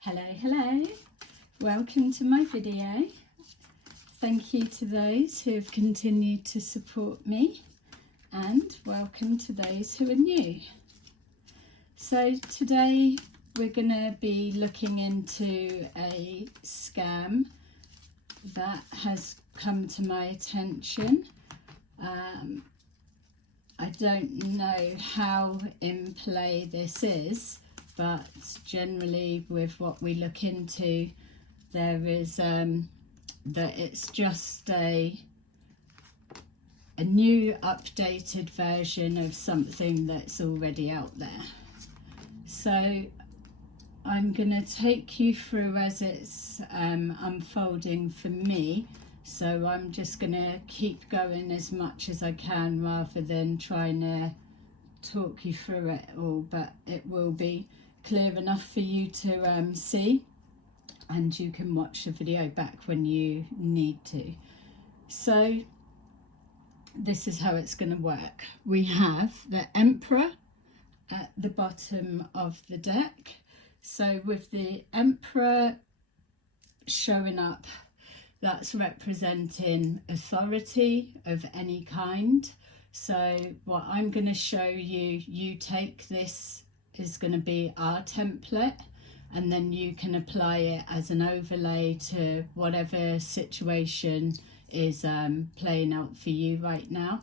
Hello, welcome to my video. Thank you to those who have continued to support me, and welcome to those who are new. So today we're going to be looking into a scam that has come to my attention. I don't know how in play this is, but generally with what we look into, there is that it's just a new updated version of something that's already out there. So I'm going to take you through as it's unfolding for me. So I'm just going to keep going as much as I can rather than trying to talk you through it all, but it will be clear enough for you to see, and you can watch the video back when you need to. So this is how it's going to work. We have the Emperor at the bottom of the deck. So with the Emperor showing up, that's representing authority of any kind. So what I'm going to show you, you take this is going to be our template, and then you can apply it as an overlay to whatever situation is playing out for you right now.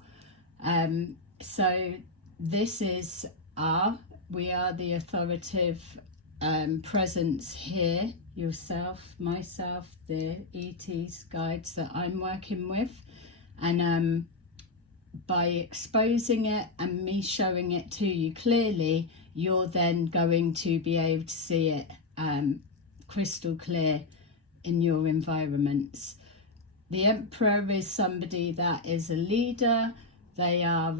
So this is we are the authoritative presence here, yourself, myself, the ETs, guides that I'm working with, and by exposing it and me showing it to you clearly, you're then going to be able to see it crystal clear in your environments. The Emperor is somebody that is a leader. They are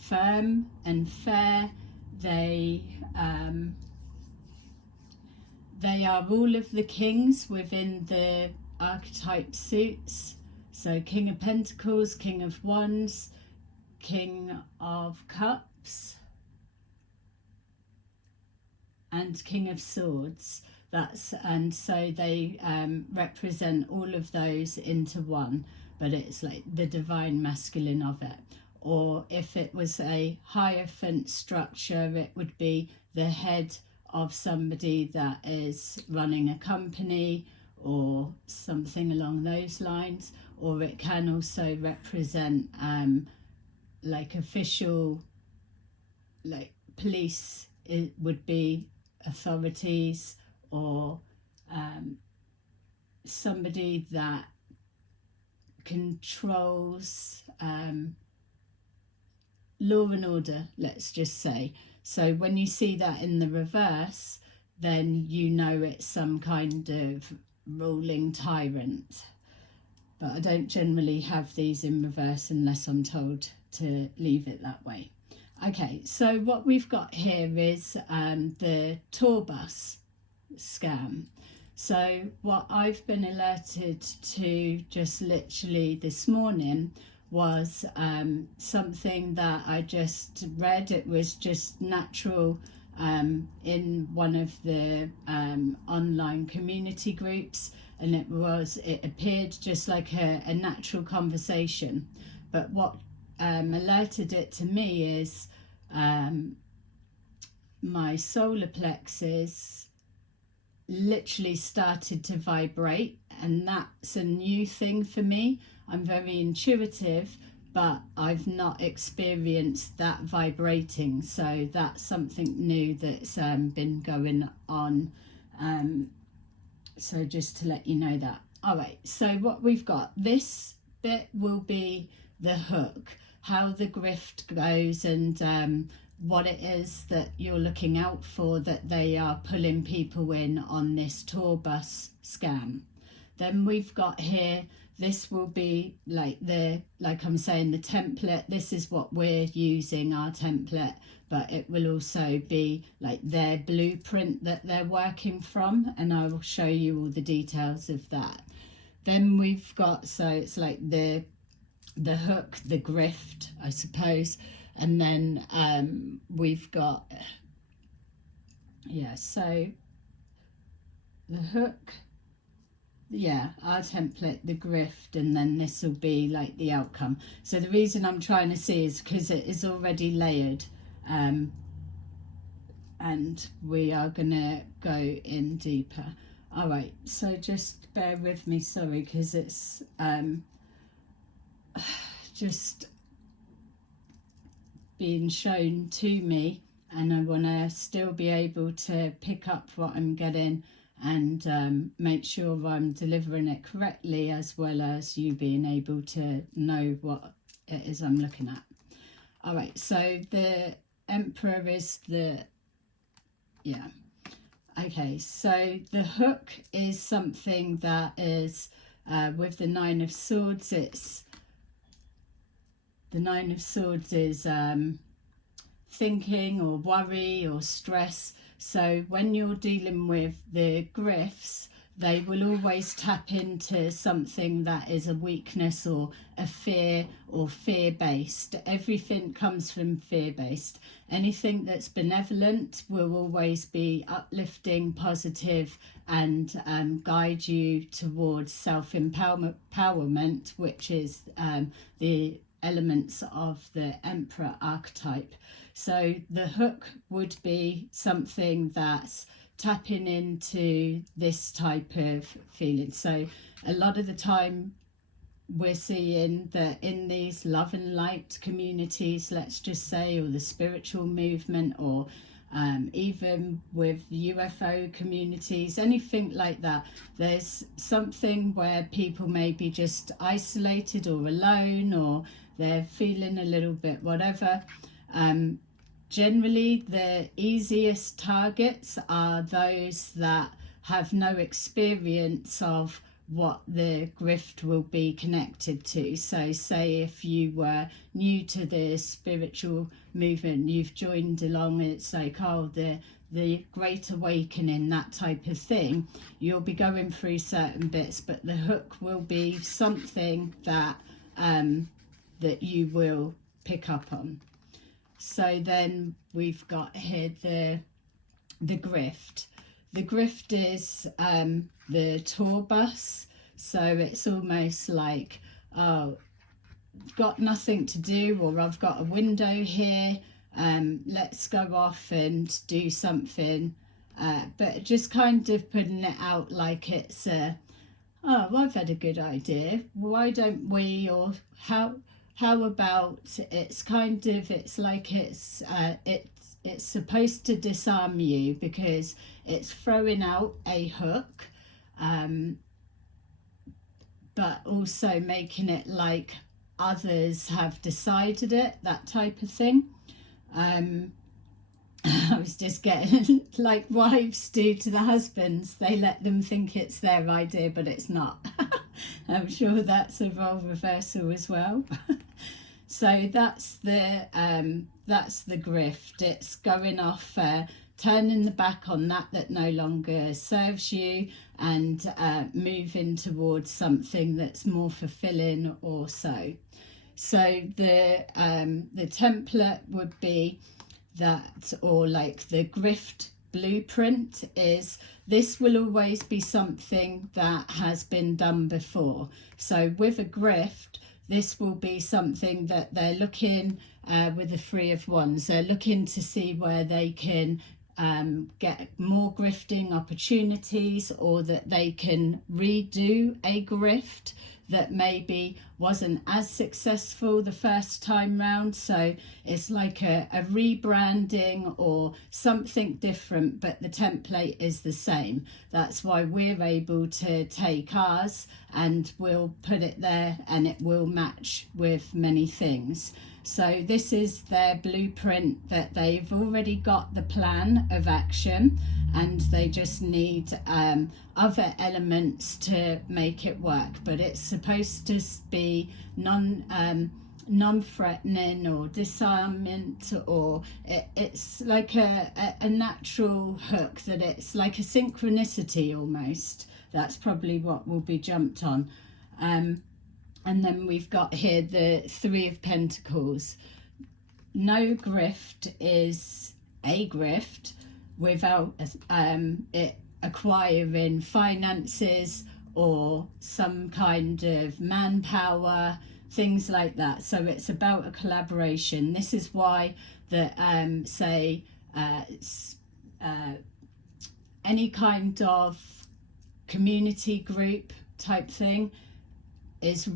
firm and fair. They are all of the kings within the archetype suits. So King of Pentacles, King of Wands, King of Cups, and King of Swords. And so they represent all of those into one, but it's like the divine masculine of it. Or if it was a hierophant structure, it would be the head of somebody that is running a company or something along those lines. Or it can also represent like official, like police, it would be authorities, or somebody that controls law and order, let's just say. So when you see that in the reverse, then you know it's some kind of ruling tyrant. But I don't generally have these in reverse unless I'm told to leave it that way. Okay, so what we've got here is the tour bus scam. So what I've been alerted to just literally this morning was something that I just read. It was just natural in one of the online community groups, and it appeared just like a natural conversation. But what alerted it to me is my solar plexus literally started to vibrate, and that's a new thing for me. I'm very intuitive, but I've not experienced that vibrating, so that's something new that's been going on. So just to let you know that. All right, so what we've got, this bit will be the hook, how the grift goes, and what it is that you're looking out for, that they are pulling people in on this tour bus scam. Then we've got here, this will be like I'm saying, the template. This is what we're using, our template, but it will also be like their blueprint that they're working from, and I will show you all the details of that. Then we've got, so it's like the hook, the grift, I suppose, and then we've got, yeah, so the hook, yeah, our template, the grift, and then this will be like the outcome. So the reason I'm trying to see is because it is already layered, and we are gonna go in deeper. All right, so just bear with me, sorry, because it's just being shown to me, and I want to still be able to pick up what I'm getting and make sure I'm delivering it correctly, as well as you being able to know what it is I'm looking at. All right, so the Emperor is the, yeah. Okay, so the hook is something that is, with the Nine of Swords, it's, the Nine of Swords is thinking or worry or stress. So when you're dealing with the grifts, they will always tap into something that is a weakness or a fear or fear-based. Everything comes from fear-based. Anything that's benevolent will always be uplifting, positive, and guide you towards self-empowerment, which is the elements of the Emperor archetype. So the hook would be something that's tapping into this type of feeling. So a lot of the time we're seeing that in these love and light communities, let's just say, or the spiritual movement, or even with UFO communities, anything like that, there's something where people may be just isolated or alone, or they're feeling a little bit whatever. Generally, the easiest targets are those that have no experience of what the grift will be connected to. So say if you were new to the spiritual movement, you've joined along, it's like, oh, the Great Awakening, that type of thing, you'll be going through certain bits, but the hook will be something that that you will pick up on. So then we've got here the grift. The grift is the tour bus. So it's almost like, oh, got nothing to do, or I've got a window here, let's go off and do something. But just kind of putting it out like it's oh, I've had a good idea, why don't we, or how about, it's kind of, it's like it's supposed to disarm you, because it's throwing out a hook, but also making it like others have decided it, that type of thing. I was just getting like wives do to the husbands, they let them think it's their idea, but it's not. I'm sure that's a role reversal as well. So that's the grift. It's going off, turning the back on that no longer serves you, and moving towards something that's more fulfilling or so. So the template would be that, or like the grift blueprint is, this will always be something that has been done before. So with a grift, this will be something that they're looking, with the Three of Wands, they're looking to see where they can get more grifting opportunities, or that they can redo a grift that maybe wasn't as successful the first time round. So it's like a rebranding or something different, but the template is the same. That's why we're able to take ours and we'll put it there, and it will match with many things. So this is their blueprint, that they've already got the plan of action, and they just need other elements to make it work. But it's supposed to be non-threatening or disarmament, or it's like a natural hook, that it's like a synchronicity almost. That's probably what will be jumped on. And then we've got here the Three of Pentacles. No grift is a grift without it acquiring finances or some kind of manpower, things like that. So it's about a collaboration. This is why the any kind of community group type thing is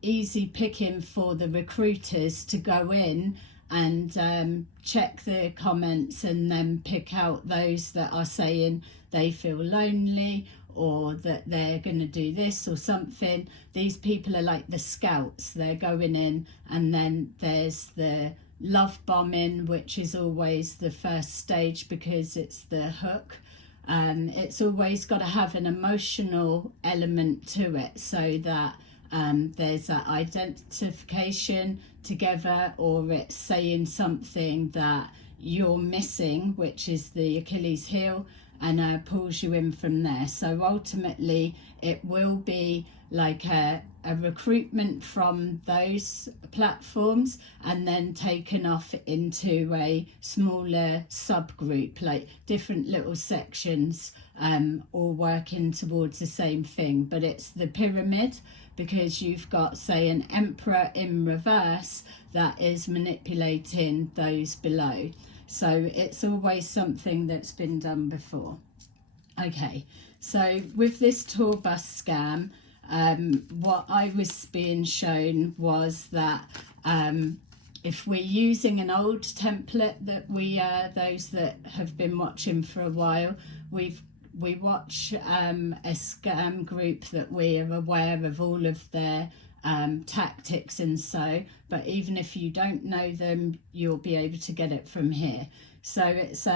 easy picking for the recruiters to go in and check the comments and then pick out those that are saying they feel lonely or that they're going to do this or something. These people are like the scouts. They're going in, and then there's the love bombing, which is always the first stage because it's the hook. It's always got to have an emotional element to it, so that there's that identification together, or it's saying something that you're missing, which is the Achilles heel, and pulls you in from there. So ultimately it will be like a recruitment from those platforms and then taken off into a smaller subgroup, like different little sections, all working towards the same thing. But it's the pyramid, because you've got, say, an emperor in reverse that is manipulating those below. So it's always something that's been done before. Okay, so with this tour bus scam, what I was being shown was that if we're using an old template that we, those that have been watching for a while, we watch a scam group that we are aware of all of their tactics and so, but even if you don't know them, you'll be able to get it from here. So it's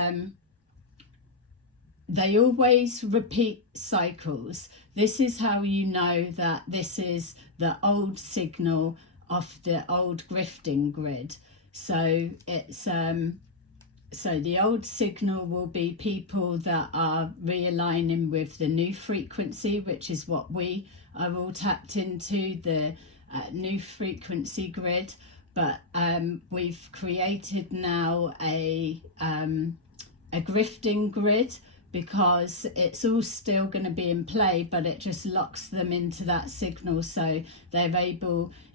they always repeat cycles. This is how you know that this is the old signal of the old grifting grid. So it's so the old signal will be people that are realigning with the new frequency, which is what we are all tapped into, the new frequency grid. But we've created now a grifting grid, because it's all still going to be in play, but it just locks them into that signal, so they're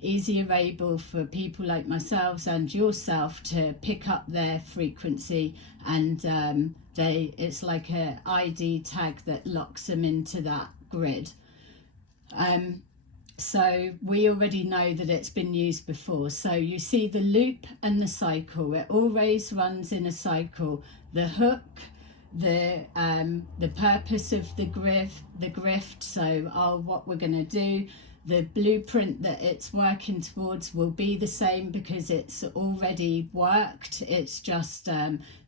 easier able for people like myself and yourself to pick up their frequency, and it's like a ID tag that locks them into that grid. So we already know that it's been used before. So you see the loop and the cycle. It always runs in a cycle. The hook, the purpose of the grift, so what we're going to do, the blueprint that it's working towards will be the same because it's already worked. It's just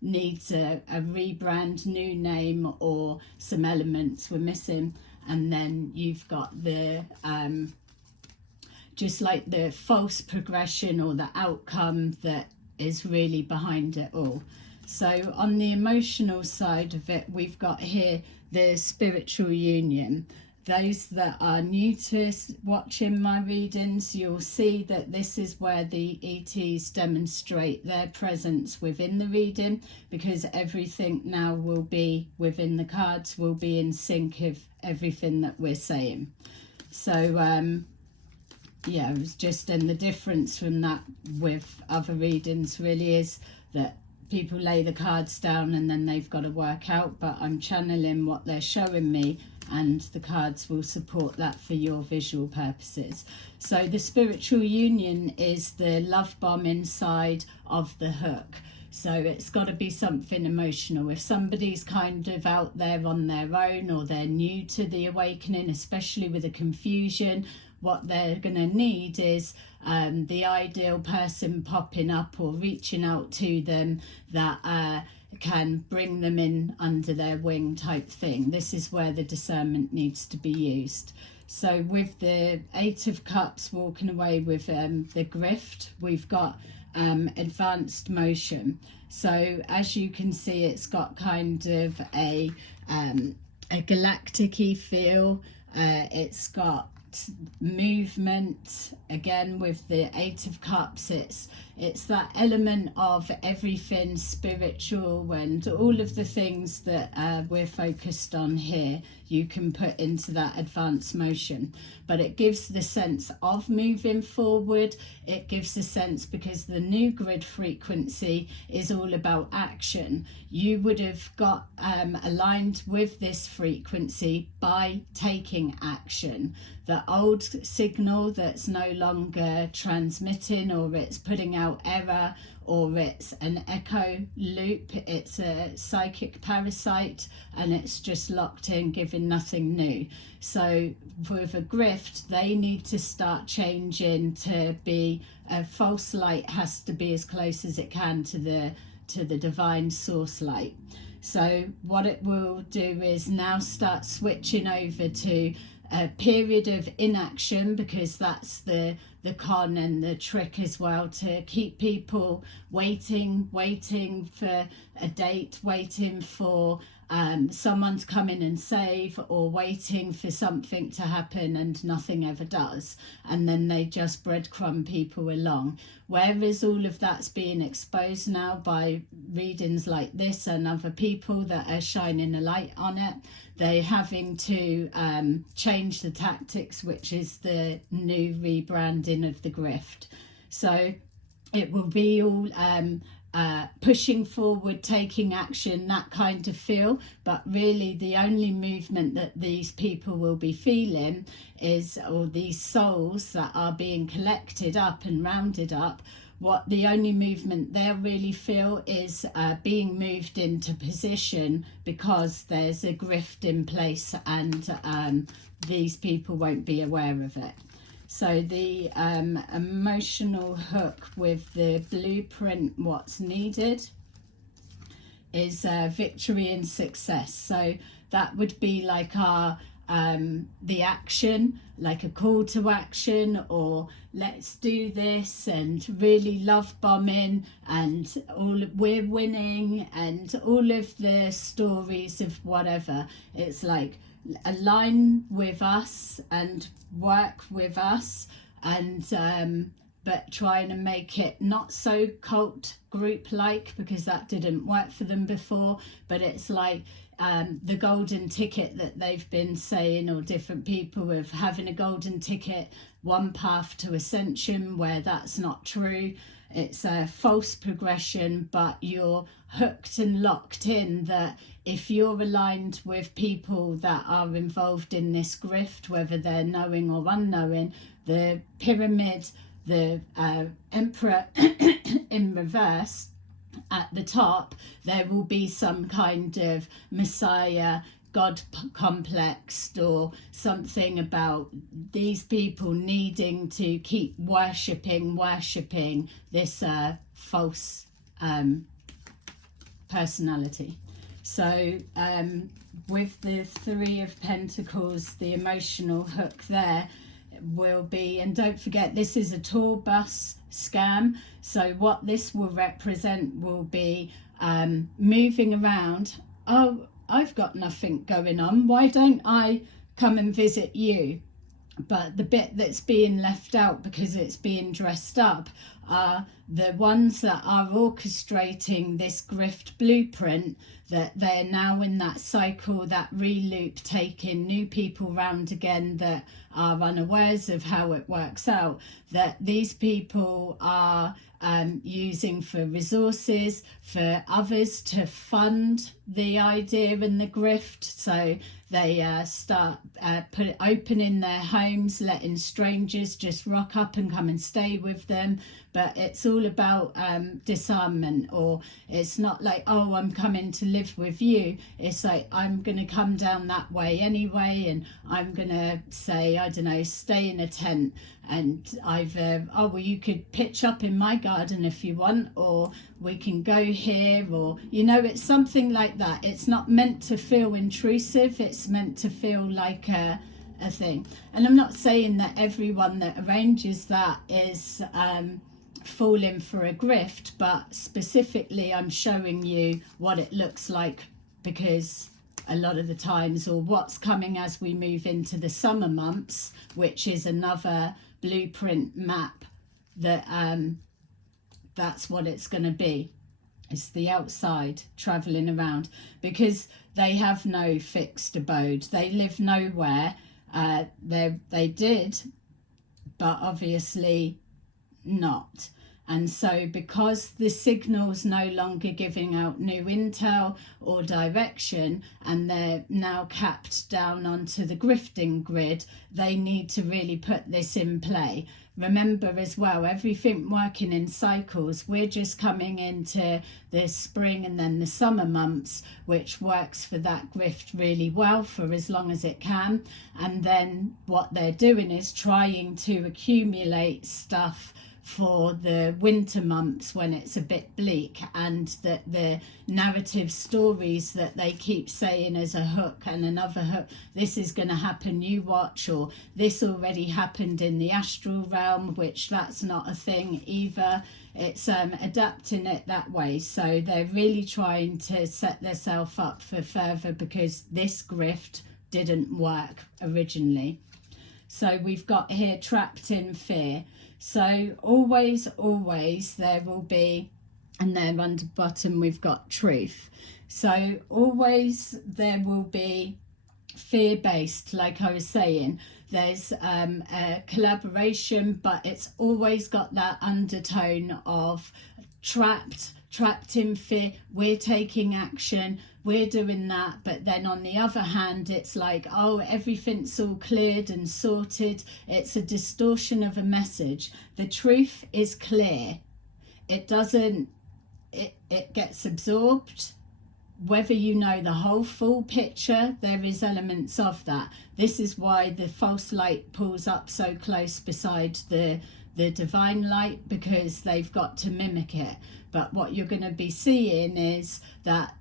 needs a rebrand, new name, or some elements we're missing. And then you've got the just like the false progression or the outcome that is really behind it all. So on the emotional side of it, we've got here the spiritual union. Those that are new to watching my readings, you'll see that this is where the ETs demonstrate their presence within the reading, because everything now will be within the cards, will be in sync with everything that we're saying. So yeah, it was just, and the difference from that with other readings really is that people lay the cards down and then they've got to work out, but I'm channeling what they're showing me, and the cards will support that for your visual purposes. So the spiritual union is the love bomb inside of the hook. So it's got to be something emotional. If somebody's kind of out there on their own, or they're new to the awakening, especially with the confusion, what they're going to need is the ideal person popping up or reaching out to them that can bring them in under their wing type thing. This is where the discernment needs to be used. So with the Eight of Cups walking away with the grift, we've got advanced motion. So as you can see, it's got kind of a galactic-y feel. It's got that movement again with the Eight of Cups. It's that element of everything spiritual, and all of the things that we're focused on here you can put into that advanced motion. But it gives the sense of moving forward. It gives the sense, because the new grid frequency is all about action. You would have got aligned with this frequency by taking action. The old signal that's no longer transmitting, or it's putting out error, or it's an echo loop, it's a psychic parasite, and it's just locked in, giving nothing new. So with a grift, they need to start changing to be a false light, has to be as close as it can to the divine source light. So what it will do is now start switching over to a period of inaction, because that's the con and the trick as well, to keep people waiting for a date, waiting for someone to come in and save, or waiting for something to happen and nothing ever does, and then they just breadcrumb people along. Whereas all of that's being exposed now by readings like this and other people that are shining a light on it, they're having to change the tactics, which is the new rebranding of the grift. So it will be all pushing forward, taking action, that kind of feel. But really the only movement that these people will be feeling is, or these souls that are being collected up and rounded up, what the only movement they'll really feel is being moved into position, because there's a grift in place, and these people won't be aware of it. So the emotional hook with the blueprint, what's needed, is victory and success. So that would be like our the action, like a call to action, or let's do this, and really love bombing, and all we're winning, and all of the stories of whatever. It's like align with us and work with us, and but trying to make it not so cult group like, because that didn't work for them before. But it's like the golden ticket that they've been saying, or different people with having a golden ticket, one path to ascension, where that's not true. It's a false progression, but you're hooked and locked in that if you're aligned with people that are involved in this grift, whether they're knowing or unknowing, the pyramid, the emperor in reverse, at the top, there will be some kind of messiah, God complex, or something about these people needing to keep worshipping this false personality. So with the Three of Pentacles, the emotional hook there will be, and don't forget, this is a tour bus scam. So what this will represent will be moving around. Oh, I've got nothing going on, why don't I come and visit you? But the bit that's being left out, because it's being dressed up, are the ones that are orchestrating this grift blueprint, that they're now in that cycle, that re-loop, taking new people round again that are unawares of how it works out, that these people are using for resources, for others to fund the idea and the grift. So they start opening their homes, letting strangers just rock up and come and stay with them. But it's all about discernment, or it's not like, oh, I'm coming to live with you. It's like, I'm going to come down that way anyway, and I'm going to say, I don't know, stay in a tent, and either, oh, well, you could pitch up in my garden if you want, or we can go here, or, you know, it's something like that. It's not meant to feel intrusive. It's meant to feel like a thing. And I'm not saying that everyone that arranges that is falling for a grift, but specifically I'm showing you what it looks like because a lot of the times, or what's coming as we move into the summer months, which is another blueprint map that that's what it's going to be. It's the outside traveling around, because they have no fixed abode. They live nowhere. They did, but obviously not. And so because the signal's no longer giving out new intel or direction, and they're now capped down onto the grifting grid, they need to really put this in play. Remember as well, everything working in cycles. We're just coming into the spring and then the summer months, which works for that grift really well for as long as it can. And then what they're doing is trying to accumulate stuff for the winter months when it's a bit bleak, and that the narrative stories that they keep saying as a hook and another hook, this is going to happen, you watch, or this already happened in the astral realm, which that's not a thing either. It's adapting it that way. So they're really trying to set themselves up for further, because this grift didn't work originally. So we've got here trapped in fear. So always there will be, and there under bottom we've got truth. So always there will be fear-based, like I was saying. There's a collaboration, but it's always got that undertone of trapped in fear. We're taking action, we're doing that, but then on the other hand it's like, oh, everything's all cleared and sorted. It's a distortion of a message. The truth is clear. It doesn't, it gets absorbed. Whether you know the whole full picture, there is elements of that. This is why the false light pulls up so close beside the divine light, because they've got to mimic it. But what you're going to be seeing is that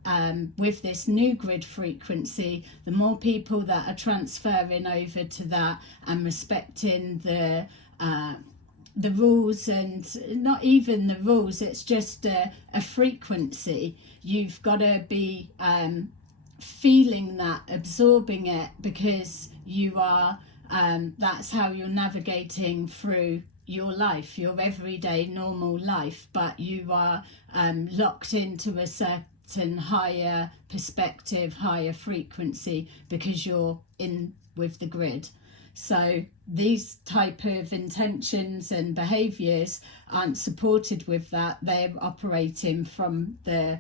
with this new grid frequency, the more people that are transferring over to that and respecting the rules, and not even the rules, it's just a frequency. You've got to be feeling that, absorbing it, because you are that's how you're navigating through your life, your everyday normal life, but you are locked into a certain higher perspective, higher frequency, because you're in with the grid. So these type of intentions and behaviors aren't supported with that. They're operating from the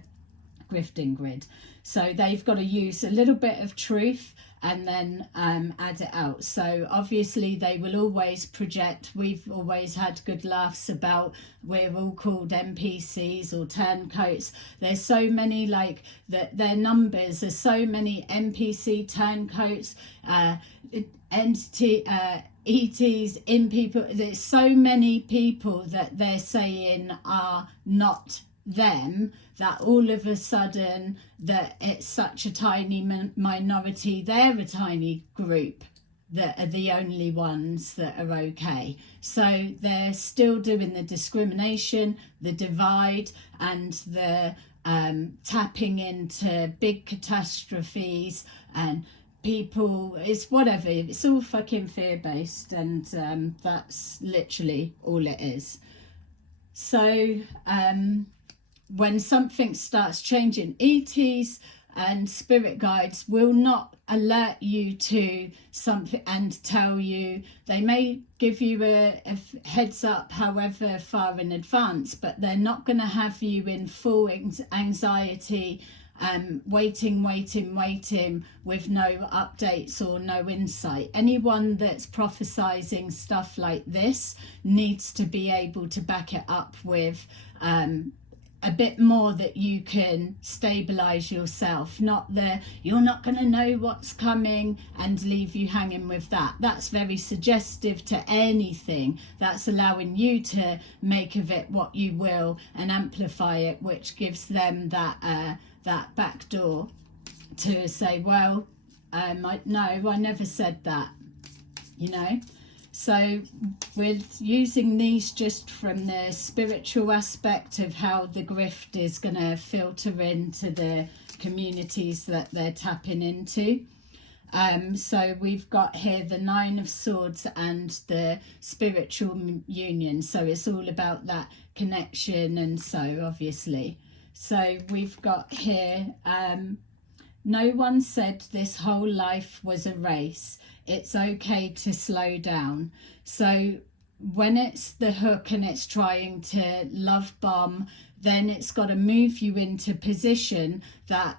grifting grid. So they've got to use a little bit of truth and then add it out. So obviously they will always project. We've always had good laughs about, we're all called NPCs or turncoats. There's so many, like their numbers, there's so many NPC turncoats, entity ETs in people. There's so many people that they're saying are not them, that all of a sudden that it's such a tiny minority, they're a tiny group that are the only ones that are okay. So they're still doing the discrimination, the divide, and the tapping into big catastrophes, and people, it's whatever, it's all fucking fear-based, and that's literally all it is. So when something starts changing, ETs and spirit guides will not alert you to something and tell you. They may give you a heads up however far in advance, but they're not going to have you in full anxiety, waiting with no updates or no insight. Anyone that's prophesizing stuff like this needs to be able to back it up with a bit more, that you can stabilize yourself, not the you're not going to know what's coming and leave you hanging with that. That's very suggestive to anything. That's allowing you to make of it what you will and amplify it, which gives them that that back door to say, well, no, I never said that, you know. So we're using these just from the spiritual aspect of how the grift is going to filter into the communities that they're tapping into. So we've got here the 9 of Swords and the spiritual union. So it's all about that connection, and so obviously. So we've got here, no one said this whole life was a race. It's okay to slow down. So when it's the hook and it's trying to love bomb, then it's got to move you into position that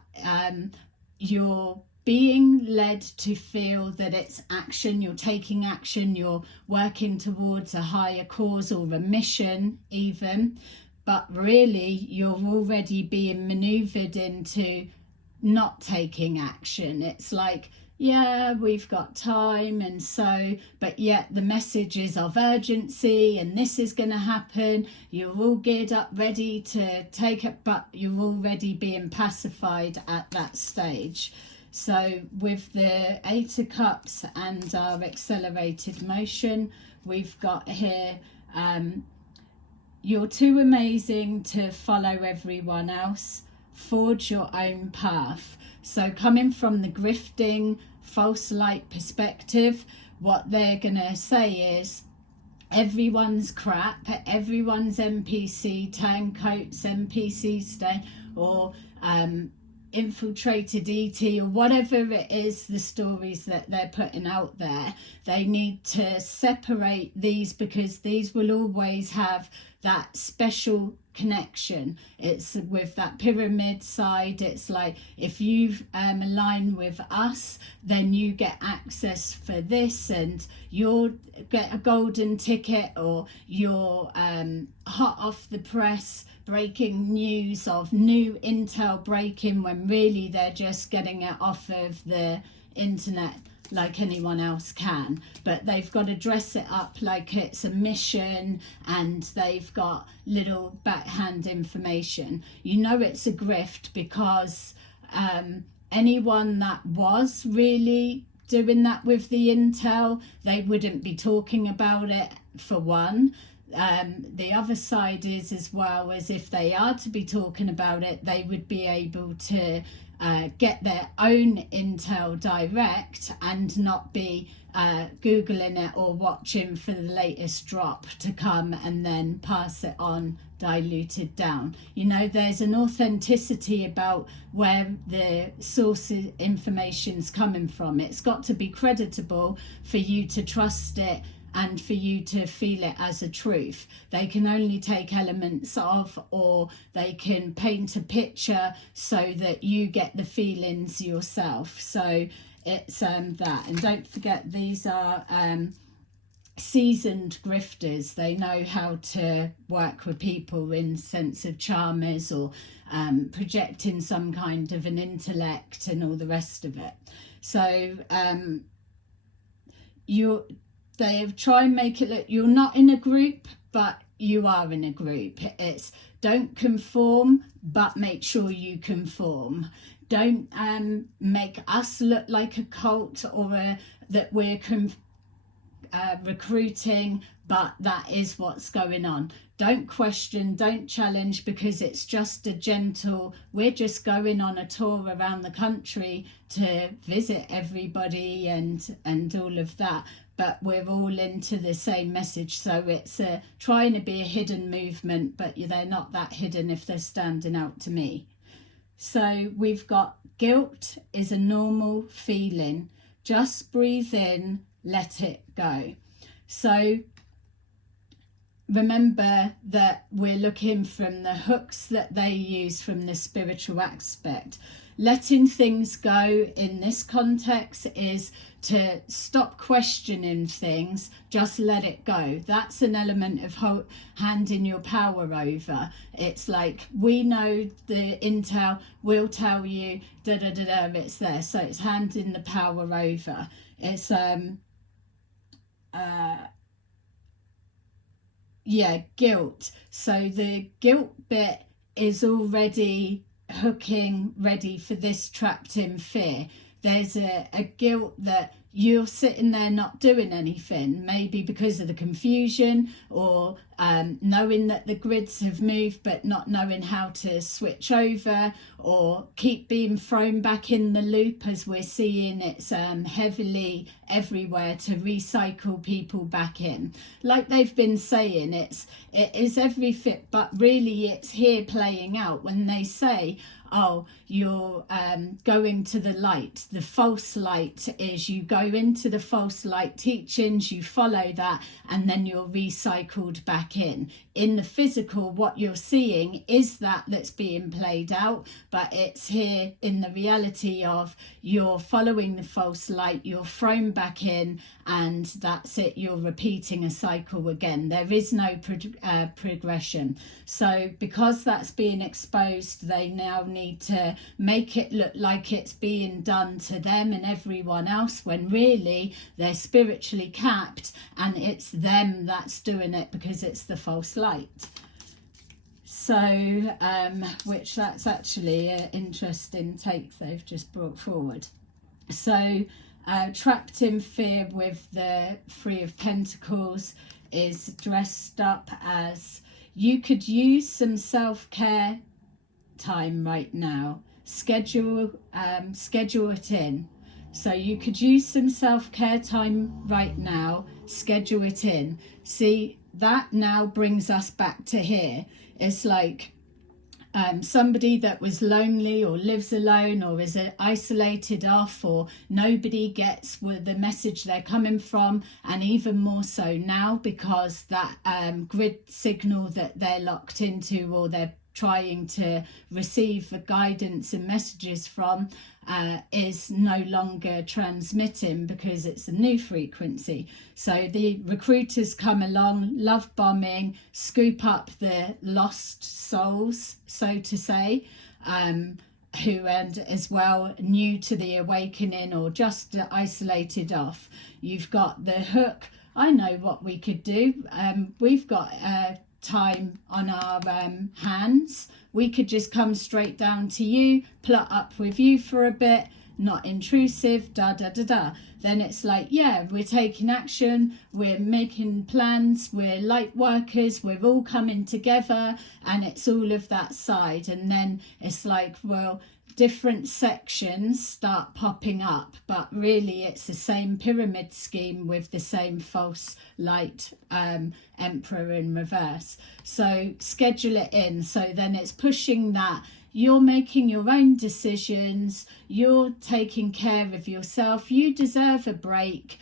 you're being led to feel that it's action, you're taking action, you're working towards a higher cause or a mission even, but really you're already being maneuvered into not taking action. It's like, yeah, we've got time, and so, but yet the message is of urgency and this is going to happen. You're all geared up, ready to take it, but you're already being pacified at that stage. So with the 8 of Cups and our accelerated motion, we've got here, you're too amazing to follow everyone else. Forge your own path. So coming from the grifting, false light perspective, what they're going to say is everyone's crap, everyone's NPC, turncoats, NPC stay, or infiltrated ET, or whatever it is, the stories that they're putting out there. They need to separate these, because these will always have that special connection. It's with that pyramid side, it's like if you align with us, then you get access for this, and you'll get a golden ticket, or you're hot off the press, breaking news of new intel breaking, when really they're just getting it off of the internet like anyone else can. But they've got to dress it up like it's a mission, and they've got little backhand information. You know it's a grift because anyone that was really doing that with the intel, they wouldn't be talking about it, for one. The other side is, as well, as if they are to be talking about it, they would be able to get their own intel direct and not be Googling it or watching for the latest drop to come and then pass it on diluted down. You know, there's an authenticity about where the source information's coming from. It's got to be creditable for you to trust it and for you to feel it as a truth. They can only take elements of, or they can paint a picture so that you get the feelings yourself. So it's that. And don't forget, these are seasoned grifters. They know how to work with people in sense of charmers, or projecting some kind of an intellect and all the rest of it. So they try and make it look you're not in a group, but you are in a group. It's don't conform, but make sure you conform. Don't make us look like a cult, or that we're recruiting, but that is what's going on. Don't question, don't challenge, because it's just a gentle, we're just going on a tour around the country to visit everybody and all of that, but we're all into the same message. So it's trying to be a hidden movement, but they're not that hidden if they're standing out to me. So we've got guilt is a normal feeling. Just breathe in, let it go. So remember that we're looking from the hooks that they use from the spiritual aspect. Letting things go in this context is to stop questioning things, just let it go. That's an element of handing your power over. It's like, we know the intel, we'll tell you, it's there. So it's handing the power over. It's guilt. So the guilt bit is already hooking, ready for this trapped in fear. there's a guilt that you're sitting there not doing anything, maybe because of the confusion, or knowing that the grids have moved but not knowing how to switch over, or keep being thrown back in the loop, as we're seeing it's heavily everywhere to recycle people back in. Like they've been saying, it is everything, but really it's here playing out when they say, oh, you're going to the light. The false light is you go into the false light teachings, you follow that, and then you're recycled back in. In the physical, what you're seeing is that's being played out, but it's here in the reality of you're following the false light, you're thrown back in, and that's it. You're repeating a cycle again. There is no progression. So because that's being exposed, they now need to make it look like it's being done to them and everyone else, when really they're spiritually capped and it's them that's doing it because it's the false light. So which that's actually an interesting take they've just brought forward. So trapped in fear with the Three of Pentacles is dressed up as, you could use some self-care time right now. Schedule it in. So you could use some self-care time right now. Schedule it in. See, that now brings us back to here. It's like somebody that was lonely or lives alone or is isolated off, or nobody gets the message they're coming from, and even more so now because that grid signal that they're locked into, or they're trying to receive the guidance and messages from, is no longer transmitting because it's a new frequency. So the recruiters come along, love bombing, scoop up the lost souls, so to say, who and as well new to the awakening or just isolated off. You've got the hook. I know what we could do. We've got time on our hands. We could just come straight down to you, plot up with you for a bit, not intrusive, then it's like, yeah, we're taking action, we're making plans, we're light workers, we're all coming together, and it's all of that side. And then it's like, well, different sections start popping up, but really it's the same pyramid scheme with the same false light emperor in reverse. So schedule it in. So then it's pushing that you're making your own decisions, you're taking care of yourself, you deserve a break,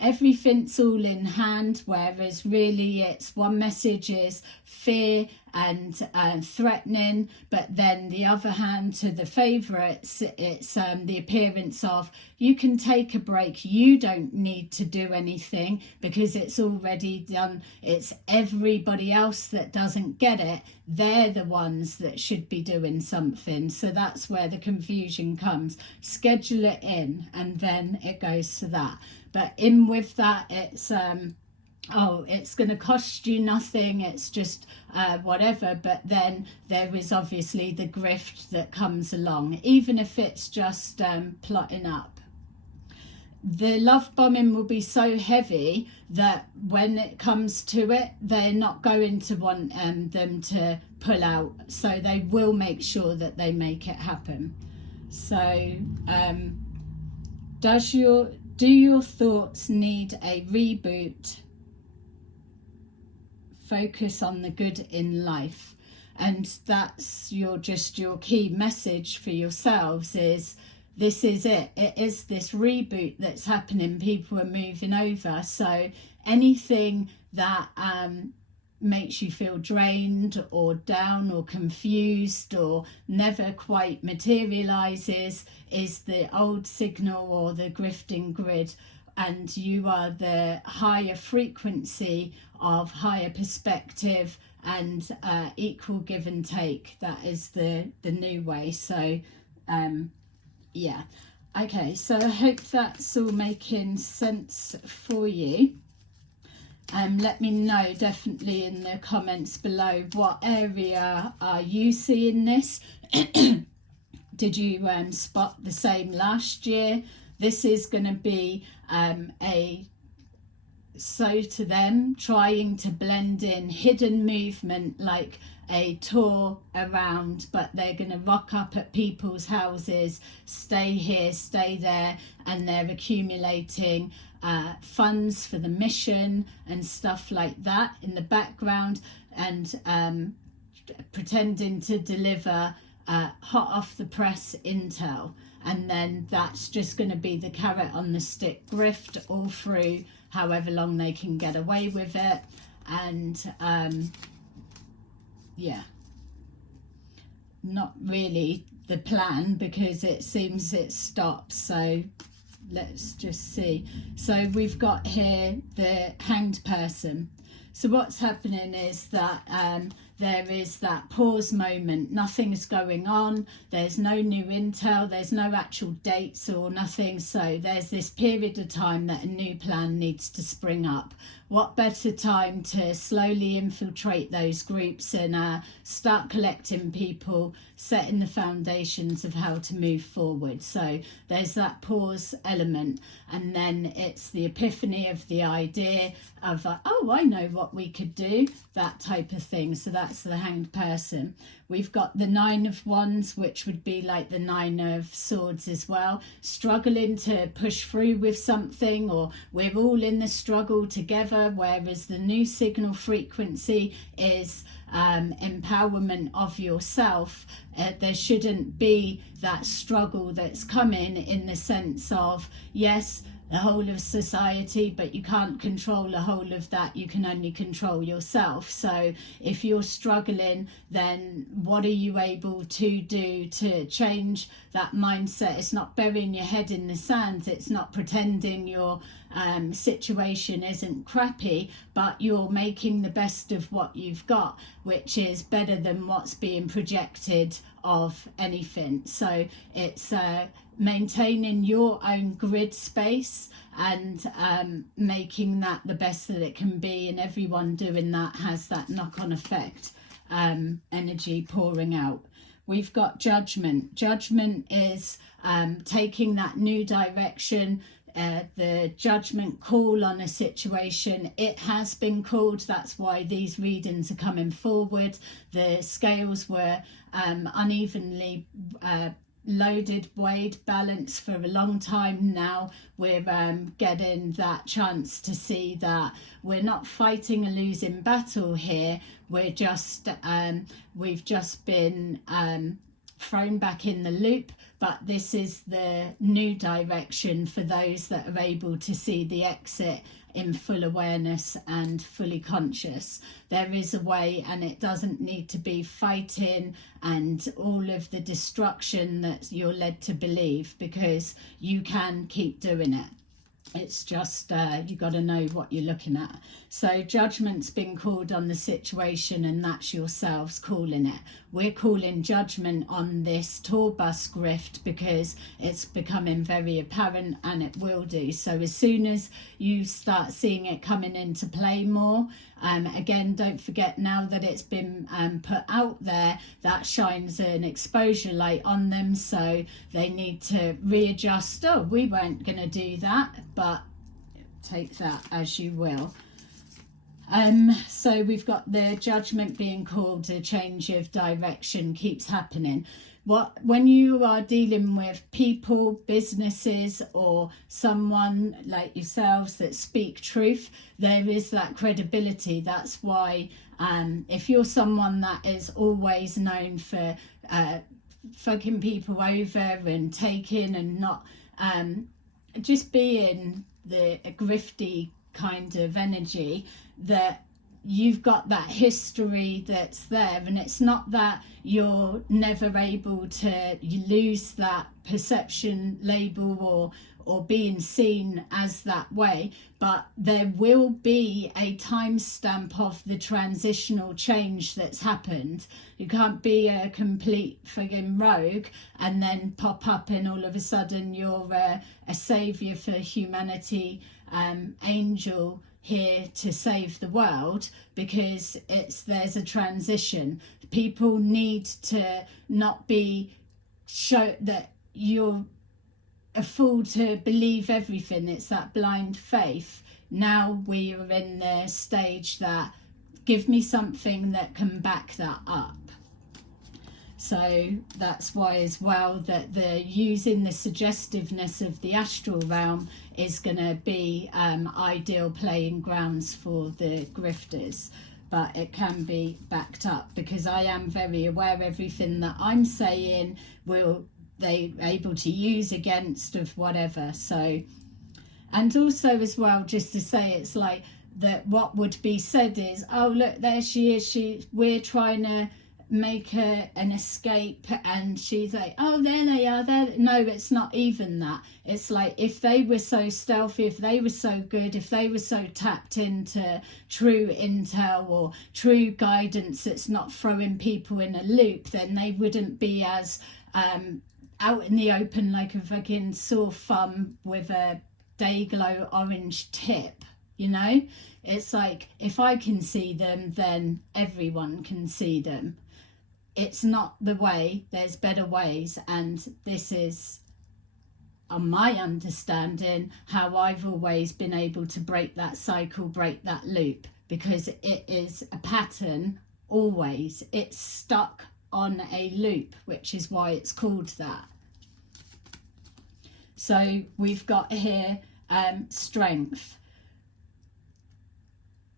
everything's all in hand, whereas really it's one message is fear and threatening, but then the other hand to the favourites, it's the appearance of you can take a break, you don't need to do anything because it's already done. It's everybody else that doesn't get it, they're the ones that should be doing something. So that's where the confusion comes. Schedule it in, and then it goes to that. But in with that, it's oh, it's going to cost you nothing, it's just whatever. But then there is obviously the grift that comes along, even if it's just plotting up. The love bombing will be so heavy that when it comes to it, they're not going to want them to pull out. So they will make sure that they make it happen. So do your thoughts need a reboot? Focus on the good in life. And that's your key message for yourselves is, this is it. It is this reboot that's happening. People are moving over. So anything that makes you feel drained or down or confused or never quite materializes is the old signal or the grifting grid. And you are the higher frequency of higher perspective and equal give and take. That is the new way. So yeah, okay, so I hope that's all making sense for you. Let me know definitely in the comments below, what area are you seeing this? Did you spot the same last year? This is going to be a so to them, trying to blend in hidden movement like a tour around, but they're going to rock up at people's houses, stay here, stay there, and they're accumulating funds for the mission and stuff like that in the background, and pretending to deliver hot off the press intel. And then that's just going to be the carrot on the stick grift all through, however long they can get away with it. And yeah, not really the plan, because it seems it stops. So let's just see. So we've got here the hanged person. So what's happening is that there is that pause moment. Nothing's going on. There's no new intel. There's no actual dates or nothing. So there's this period of time that a new plan needs to spring up. What better time to slowly infiltrate those groups and start collecting people, setting the foundations of how to move forward. So there's that pause element, and then it's the epiphany of the idea of oh, I know what we could do, that type of thing. So that's the hanged person. We've got the 9 of Wands, which would be like the 9 of Swords as well, struggling to push through with something, or we're all in the struggle together, whereas the new signal frequency is empowerment of yourself. There shouldn't be that struggle that's coming, in the sense of, yes, the whole of society, but you can't control the whole of that. You can only control yourself. So if you're struggling, then what are you able to do to change that mindset? It's not burying your head in the sand. It's not pretending your situation isn't crappy, but you're making the best of what you've got, which is better than what's being projected of anything. So it's maintaining your own grid space and making that the best that it can be, and everyone doing that has that knock-on effect, energy pouring out. We've got judgment. Judgment is taking that new direction, the judgment call on a situation. It has been called. That's why these readings are coming forward. The scales were unevenly loaded, weighed, balanced for a long time now. We're getting that chance to see that we're not fighting a losing battle here. We're just we've just been thrown back in the loop, but this is the new direction for those that are able to see the exit in full awareness and fully conscious. There is a way, and it doesn't need to be fighting and all of the destruction that you're led to believe, because you can keep doing it. It's just you got to know what you're looking at. So judgment's been called on the situation, and that's yourselves calling it. We're calling judgment on this tour bus grift because it's becoming very apparent, and it will do. So as soon as you start seeing it coming into play more, again, don't forget, now that it's been put out there, that shines an exposure light on them, so they need to readjust. Oh, we weren't going to do that, but take that as you will. So we've got the judgment being called, a change of direction keeps happening. When you are dealing with people, businesses, or someone like yourselves that speak truth, there is that credibility. That's why if you're someone that is always known for fucking people over and taking and not just being the grifty kind of energy, that you've got that history that's there, and it's not that you're never able to, you lose that perception label or being seen as that way, but there will be a timestamp of the transitional change that's happened. You can't be a complete friggin' rogue and then pop up and all of a sudden you're a saviour for humanity, angel here to save the world, because there's a transition. People need to not be show that you're a fool to believe everything. It's that blind faith. Now we are in the stage that give me something that can back that up. So that's why as well that the using the suggestiveness of the astral realm is going to be ideal playing grounds for the grifters. But it can be backed up, because I am very aware everything that I'm saying will they able to use against of whatever. So, and also as well, just to say, it's like that what would be said is, oh look, there she is, we're trying to make her an escape, and she's like, oh there they are there. No, it's not even that. It's like, if they were so stealthy, if they were so good, if they were so tapped into true intel or true guidance that's not throwing people in a loop, then they wouldn't be as out in the open like a fucking sore thumb with a day glow orange tip, you know. It's like, if I can see them, then everyone can see them. It's not the way, there's better ways, and this is, on my understanding, how I've always been able to break that cycle, break that loop, because it is a pattern always. It's stuck on a loop, which is why it's called that. So we've got here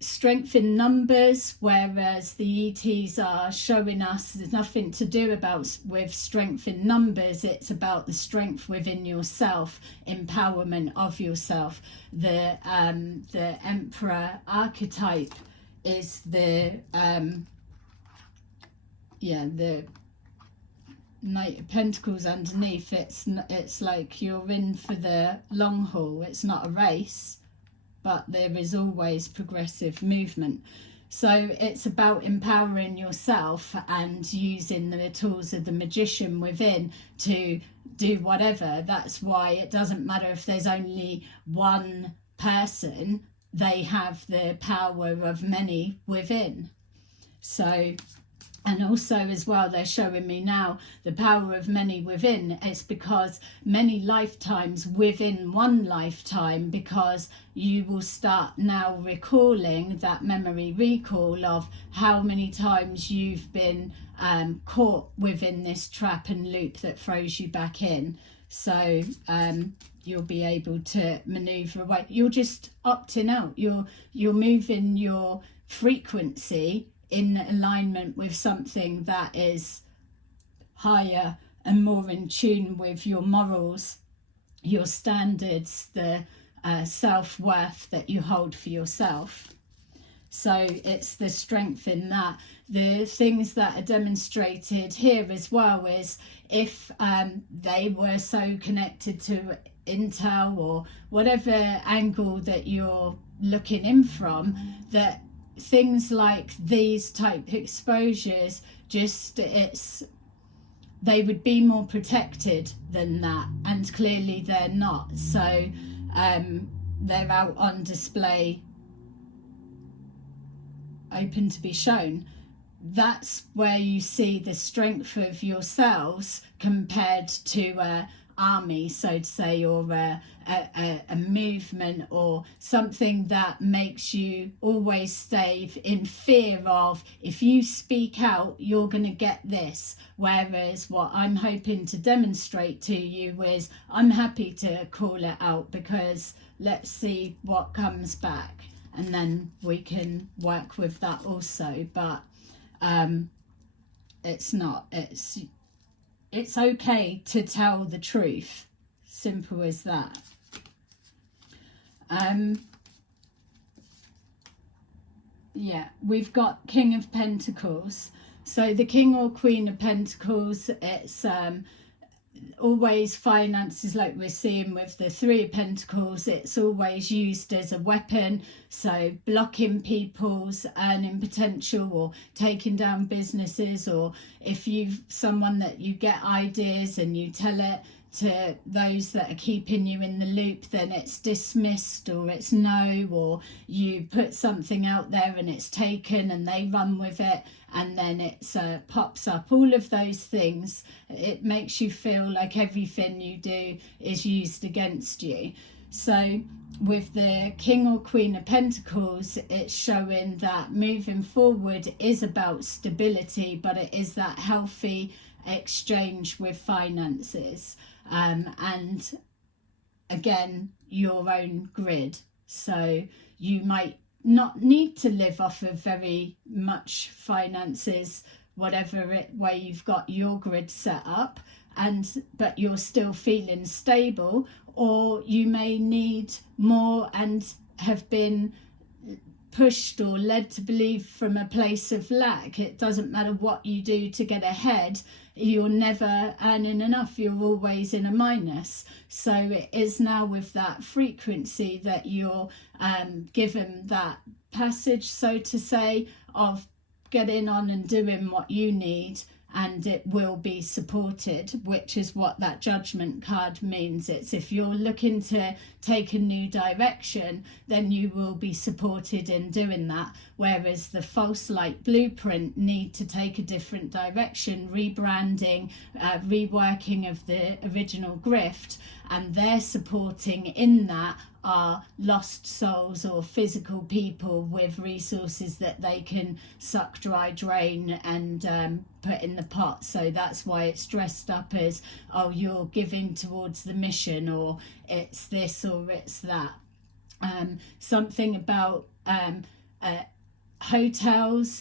strength in numbers, whereas the ETs are showing us there's nothing to do with strength in numbers. It's about the strength within yourself, empowerment of yourself. The Emperor archetype is the Knight of Pentacles underneath. It's like you're in for the long haul. It's not a race, but there is always progressive movement. So it's about empowering yourself and using the tools of the magician within to do whatever. That's why it doesn't matter if there's only one person, they have the power of many within. So, and also as well, they're showing me now the power of many within. It's because many lifetimes within one lifetime, because you will start now recalling that memory recall of how many times you've been caught within this trap and loop that throws you back in. So you'll be able to maneuver away. You're just opting out. You're moving your frequency in alignment with something that is higher and more in tune with your morals, your standards, the self-worth that you hold for yourself. So it's the strength in that. The things that are demonstrated here as well is if they were so connected to intel or whatever angle that you're looking in from, that things like these type exposures, they would be more protected than that, and clearly they're not. So they're out on display, open to be shown. That's where you see the strength of yourselves compared to a army, so to say, or a movement, or something that makes you always stay in fear of, if you speak out you're going to get this. Whereas what I'm hoping to demonstrate to you is I'm happy to call it out, because let's see what comes back, and then we can work with that also. But it's okay to tell the truth. Simple as that. Yeah, we've got King of Pentacles. So the King or Queen of Pentacles, it's always finances, like we're seeing with the Three of Pentacles. It's always used as a weapon, so blocking people's earning potential or taking down businesses, or if you've someone that you get ideas and you tell it, to those that are keeping you in the loop, then it's dismissed or it's no, or you put something out there and it's taken and they run with it and then it pops up. All of those things, it makes you feel like everything you do is used against you. So with the King or Queen of Pentacles, it's showing that moving forward is about stability, but it is that healthy exchange with finances. And again, your own grid. So you might not need to live off of very much finances, whatever way you've got your grid set up, but you're still feeling stable, or you may need more and have been pushed or led to believe from a place of lack. It doesn't matter what you do to get ahead, you're never earning enough, you're always in a minus. So it is now with that frequency that you're given that passage, so to say, of getting on and doing what you need, and it will be supported, which is what that Judgment card means. It's if you're looking to take a new direction, then you will be supported in doing that. Whereas the false light blueprint need to take a different direction, rebranding, reworking of the original grift, and they're supporting in that are lost souls or physical people with resources that they can suck, dry, drain and put in the pot. So that's why it's dressed up as, oh, you're giving towards the mission, or it's this or it's that. Something about hotels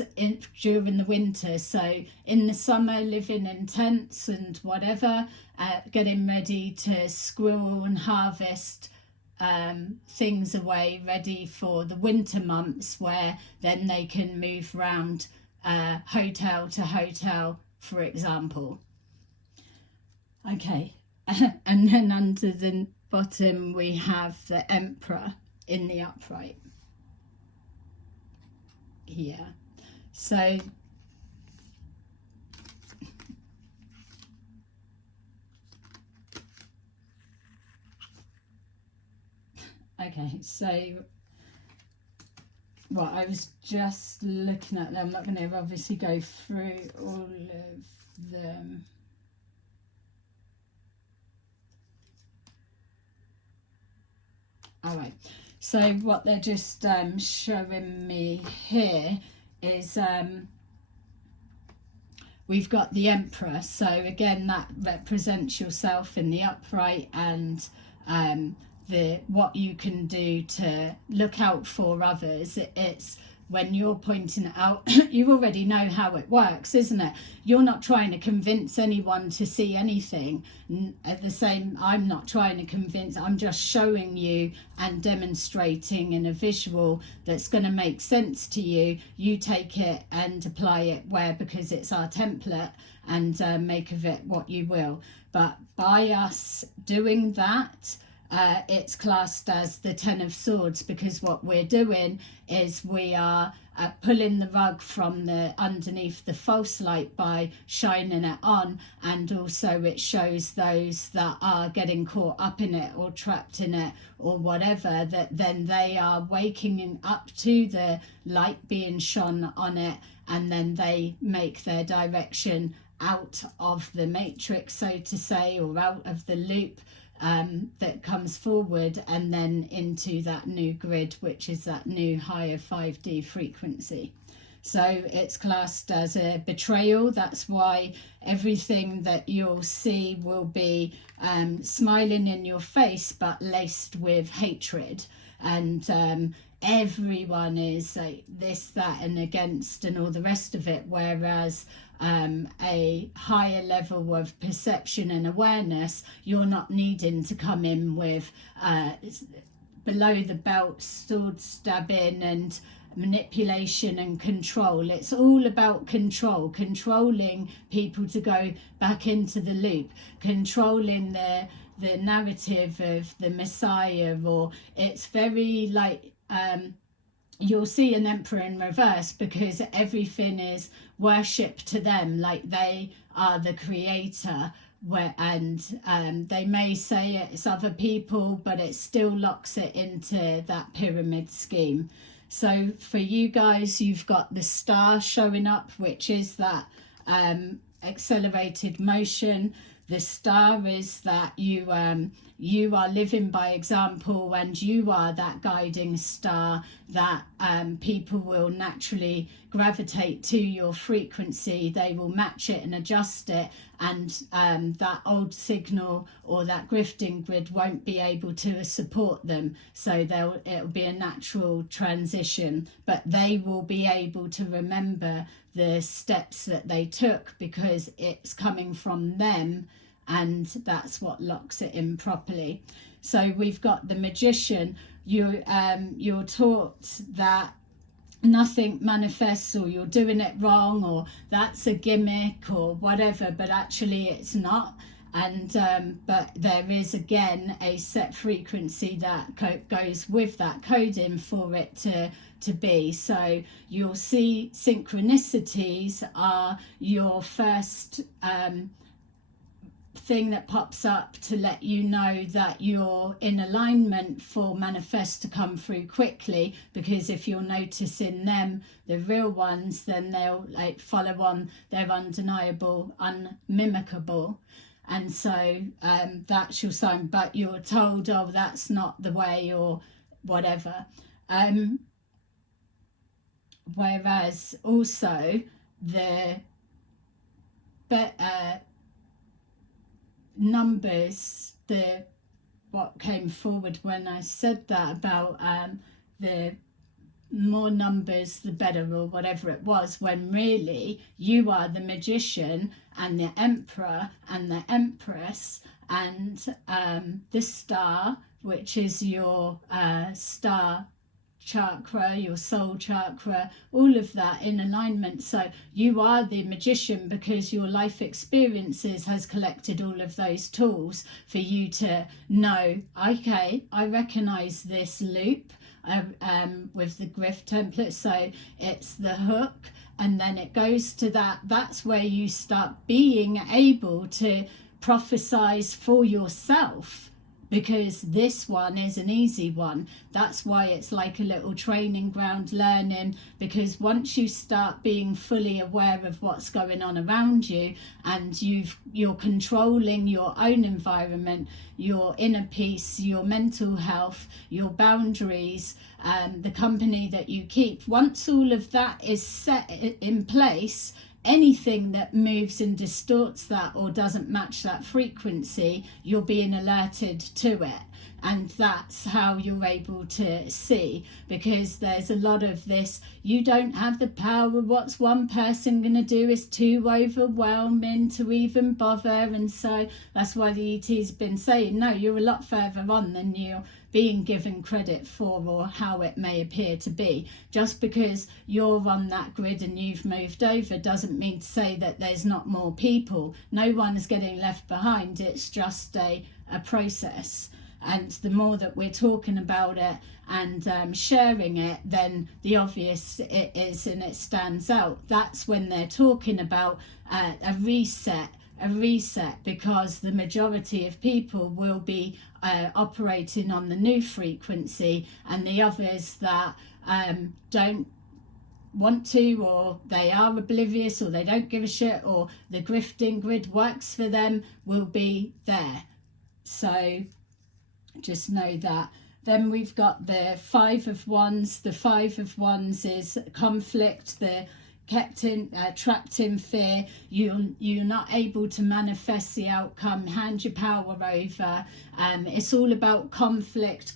during the winter. So in the summer, living in tents and whatever, getting ready to squirrel and harvest things away, ready for the winter months, where then they can move round hotel to hotel, for example. Okay, and then under the bottom we have the Emperor in the upright here. So okay, so well, I was just looking at them. I'm not going to obviously go through all of them. All right, so what they're just showing me here is we've got the Emperor. So again, that represents yourself in the upright, and what you can do to look out for others. It's when you're pointing it out, you already know how it works, isn't it? You're not trying to convince anyone to see anything. At the same, I'm not trying to convince, I'm just showing you and demonstrating in a visual that's going to make sense to you. You take it and apply it where, because it's our template, and make of it what you will. But by us doing that, it's classed as the Ten of Swords, because what we're doing is we are pulling the rug from the underneath the false light by shining it on, and also it shows those that are getting caught up in it or trapped in it or whatever, that then they are waking up to the light being shone on it, and then they make their direction out of the matrix, so to say, or out of the loop that comes forward, and then into that new grid, which is that new higher 5D frequency. So it's classed as a betrayal. That's why everything that you'll see will be smiling in your face, but laced with hatred. And everyone is like this, that, and against, and all the rest of it. Whereas a higher level of perception and awareness, you're not needing to come in with below the belt sword stabbing and manipulation and control. It's all about control, controlling people to go back into the loop, controlling the narrative of the Messiah. Or it's very like you'll see an Emperor in reverse, because everything is worship to them, like they are the creator, and they may say it's other people, but it still locks it into that pyramid scheme. So for you guys, you've got the star showing up, which is that accelerated motion. The star is that you are living by example, and you are that guiding star that people will naturally gravitate to your frequency. They will match it and adjust it, and that old signal or that grifting grid won't be able to support them. So it'll be a natural transition, but they will be able to remember the steps that they took because it's coming from them, and that's what locks it in properly. So we've got the magician. You're taught that nothing manifests, or you're doing it wrong, or that's a gimmick or whatever, but actually it's not. And but there is again a set frequency that goes with that coding for it to be. So you'll see synchronicities are your first thing that pops up to let you know that you're in alignment for manifest to come through quickly, because if you're noticing them, the real ones, then they'll like follow on. They're undeniable, unmimicable. And so that's your sign, but you're told, oh, that's not the way, or whatever. Whereas also the numbers, what came forward when I said that about the more numbers the better, or whatever it was, when really you are the magician and the emperor and the empress, and the star, which is your star chakra, your soul chakra, all of that in alignment. So you are the magician because your life experiences has collected all of those tools for you to know, okay, I recognize this loop with the grift template. So it's the hook, and then it goes to that's where you start being able to prophesize for yourself, because this one is an easy one. That's why it's like a little training ground, learning, because once you start being fully aware of what's going on around you, and you're controlling your own environment, your inner peace, your mental health, your boundaries, the company that you keep, once all of that is set in place, anything that moves and distorts that or doesn't match that frequency, you're being alerted to it. And that's how you're able to see, because there's a lot of this, you don't have the power, what's one person going to do is too overwhelming to even bother. And so that's why the ET's been saying, no, you're a lot further on than you're being given credit for, or how it may appear to be. Just because you're on that grid and you've moved over doesn't mean to say that there's not more people. No one's getting left behind. It's just a process. And the more that we're talking about it and sharing it, then the obvious it is, and it stands out. That's when they're talking about a reset, because the majority of people will be operating on the new frequency, and the others that don't want to, or they are oblivious, or they don't give a shit, or the grifting grid works for them, will be there. So just know that. Then we've got the Five of Wands. The Five of Wands is conflict, the trapped in fear. You're not able to manifest the outcome, hand your power over. It's all about conflict,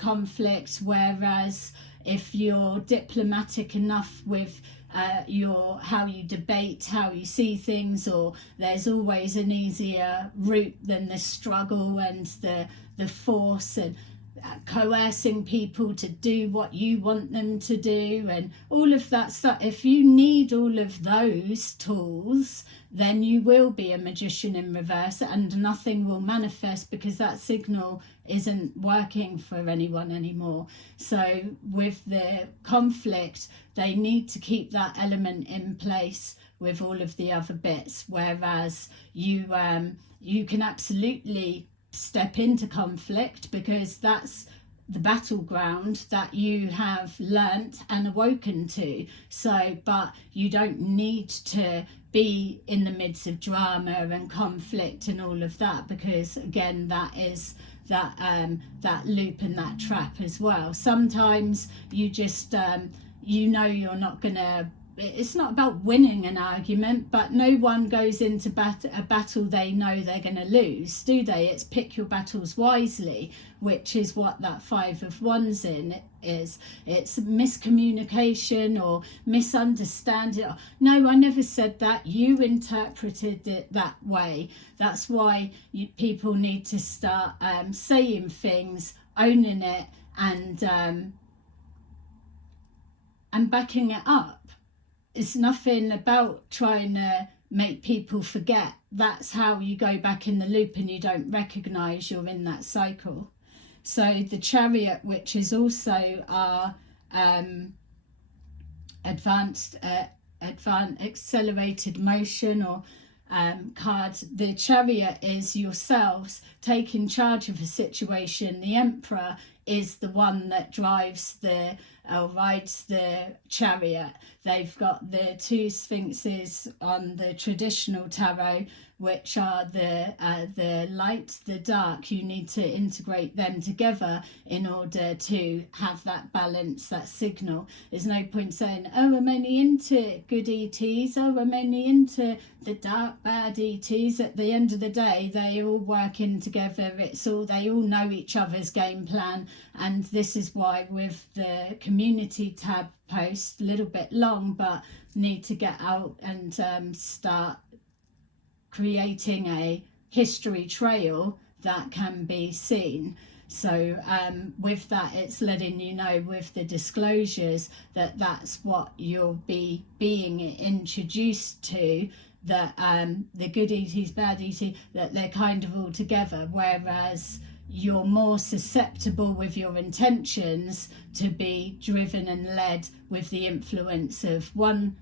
whereas if you're diplomatic enough with how you debate, how you see things, or there's always an easier route than the struggle and the force and coercing people to do what you want them to do, and all of that stuff. If you need all of those tools, then you will be a magician in reverse, and nothing will manifest, because that signal isn't working for anyone anymore. So with the conflict, they need to keep that element in place with all of the other bits, whereas you can absolutely step into conflict because that's the battleground that you have learnt and awoken to. So, but you don't need to be in the midst of drama and conflict and all of that, because again, that is that loop and that trap as well. Sometimes you just you're not gonna, it's not about winning an argument, but no one goes into a battle they know they're going to lose, do they? It's pick your battles wisely, which is what that 5 of Wands in is. It's miscommunication or misunderstanding. No, I never said that. You interpreted it that way. That's why people need to start saying things, owning it, and backing it up. It's nothing about trying to make people forget. That's how you go back in the loop and you don't recognise you're in that cycle. So the Chariot, which is also our advanced accelerated motion or card, the Chariot is yourselves taking charge of a situation. The Emperor is the one that drives rides the chariot. They've got the 2 sphinxes on the traditional tarot, which are the light, the dark. You need to integrate them together in order to have that balance, that signal. There's no point saying, oh, I'm only into good ETs, oh, I'm only into the dark, bad ETs. At the end of the day, they all working together. They all know each other's game plan. And this is why with the community tab post, a little bit long, but need to get out and start creating a history trail that can be seen. So with that, it's letting you know with the disclosures that that's what you'll be being introduced to, that the good ETs, bad ET, that they're kind of all together, whereas you're more susceptible with your intentions to be driven and led with the influence of one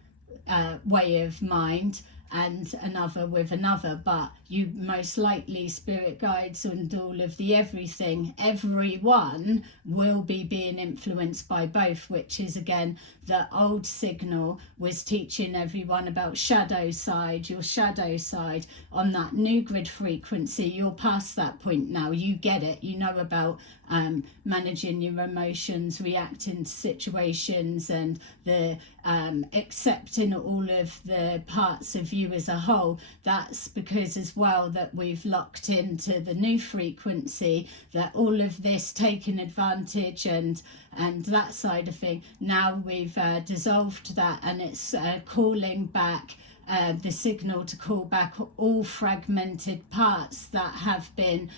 way of mind and another with another. But you most likely, spirit guides and all of the everyone will be being influenced by both, which is again the old signal was teaching everyone about shadow side, your shadow side. On that new grid frequency, you're past that point now. You get it. You know about managing your emotions, reacting to situations, and the accepting all of the parts of you as a whole. That's because as well that we've locked into the new frequency, that all of this taking advantage and that side of thing, now we've dissolved that, and it's calling back the signal to call back all fragmented parts that have been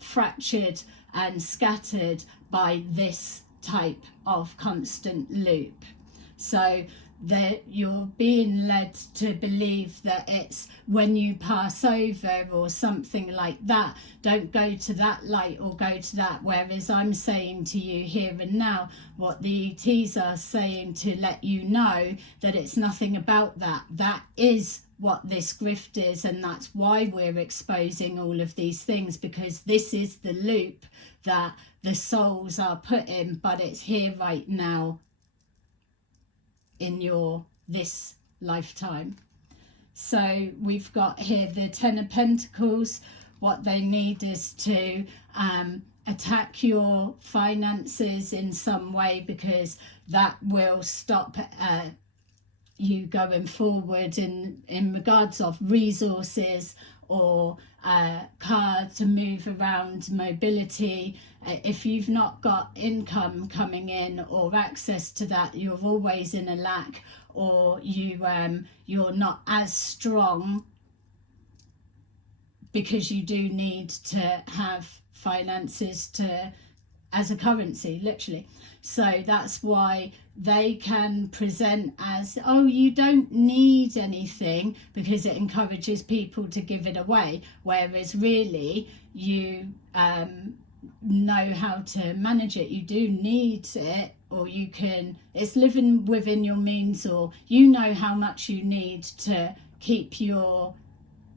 fractured and scattered by this type of constant loop. So that you're being led to believe that it's when you pass over or something like that, don't go to that light or go to that. Whereas I'm saying to you here and now, what the ETs are saying to let you know that it's nothing about that. That is what this grift is, and that's why we're exposing all of these things, because this is the loop that the souls are put in, but it's here right now in this lifetime. So we've got here the 10 of Pentacles. What they need is to attack your finances in some way, because that will stop you going forward in regards of resources or car to move around, mobility. If you've not got income coming in or access to that, you're always in a lack, or you're not as strong, because you do need to have finances as a currency, literally. So that's why they can present as, oh, you don't need anything, because it encourages people to give it away, whereas really you know how to manage it. You do need it, or you can, it's living within your means, or you know how much you need to keep your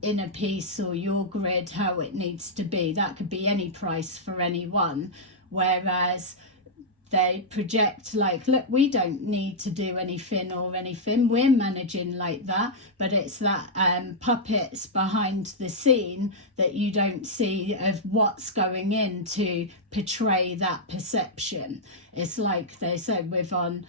inner peace or your grid how it needs to be. That could be any price for anyone, whereas they project like, look, we don't need to do anything, we're managing like that. But it's that puppets behind the scene that you don't see of what's going in to portray that perception. It's like they said with on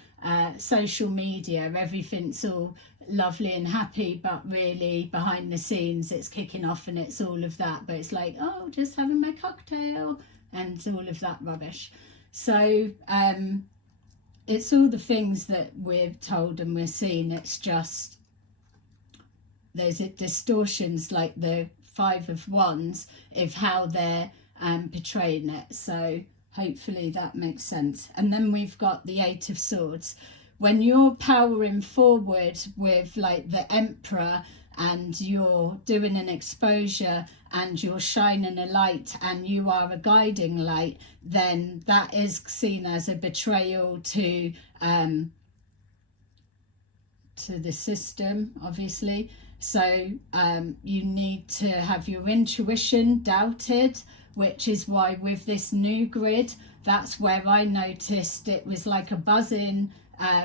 social media, everything's all lovely and happy, but really behind the scenes it's kicking off and it's all of that. But it's like, oh, just having my cocktail and all of that rubbish. So it's all the things that we're told and we're seeing. It's just there's distortions, like the Five of Wands, of how they're portraying it. So hopefully that makes sense. And then we've got the Eight of Swords. When you're powering forward with like the Emperor, and you're doing an exposure and you're shining a light and you are a guiding light, then that is seen as a betrayal to the system, obviously. So you need to have your intuition doubted, which is why with this new grid, that's where I noticed it was like a buzzing,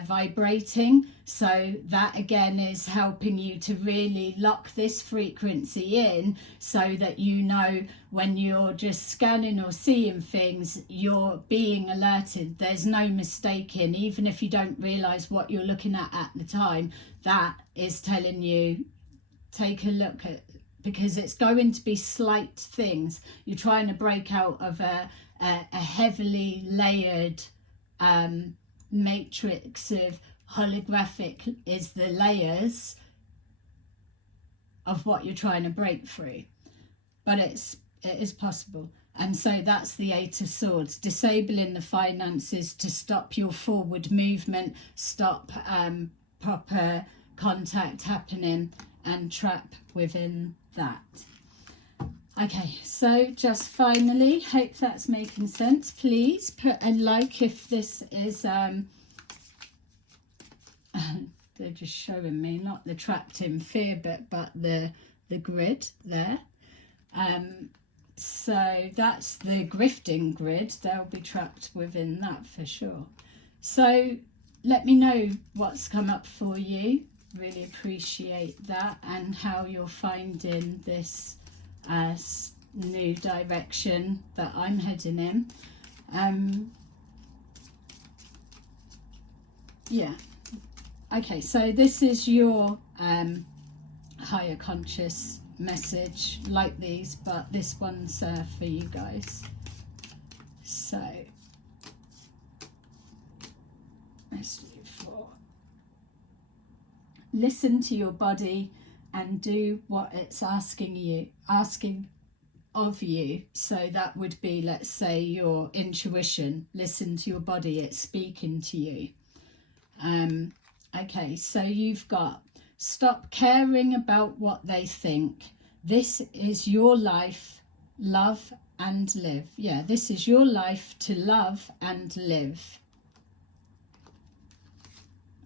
vibrating. So that again is helping you to really lock this frequency in, so that you know when you're just scanning or seeing things, you're being alerted. There's no mistaking, even if you don't realize what you're looking at the time. That is telling you, take a look at, because it's going to be slight things. You're trying to break out of a heavily layered matrix of holographic is the layers of what you're trying to break through. But it is possible. And so that's the Eight of Swords, disabling the finances to stop your forward movement, stop proper contact happening, and trap within that. Okay, so just finally, hope that's making sense. Please put a like if this is they're just showing me not the trapped in fear bit, but the grid there. So that's the grifting grid. They'll be trapped within that for sure. So let me know what's come up for you. Really appreciate that, and how you're finding this new direction that I'm heading in. Yeah. Okay, so this is your higher conscious message, like these, but this one's for you guys. So let's do 4. Listen to your body and do what it's asking of you. So that would be, let's say, your intuition. Listen to your body, it's speaking to you. Okay, so you've got, stop caring about what they think. This is your life, love and live. Yeah, this is your life to love and live.